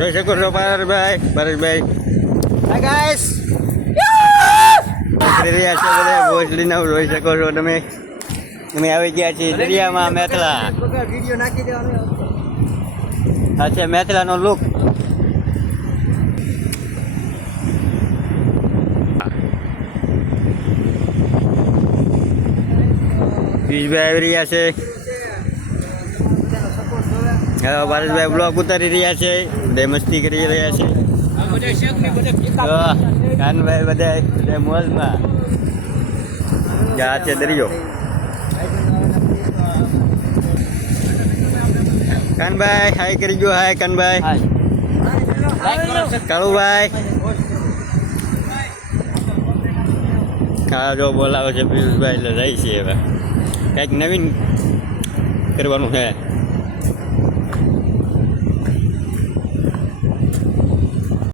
જોઈ શકો છો પરેશભાઈ હાય ગાઈસ કરી રહ્યા છે બધા ભોસડીને જોઈ શકો છો તમે આવી ગયા છીએ દરિયામાં મેથલા આ છે મેથલાનો લુક પીયુષભાઈ આવી રહ્યા છે હવે ભારતભાઈ બ્લોક ઉતારી રહ્યા છે બે મસ્તી કરી રહ્યા છે કાનભાઈ બધા મોજમાં આ છે દરિયો કાનભાઈ હાય કરી ગયો હાય કાનભાઈ કાળુભાઈ હા જો બોલાવે છે પિયુષભાઈ એટલે જાય છે હવે કંઈક નવીન કરવાનું છે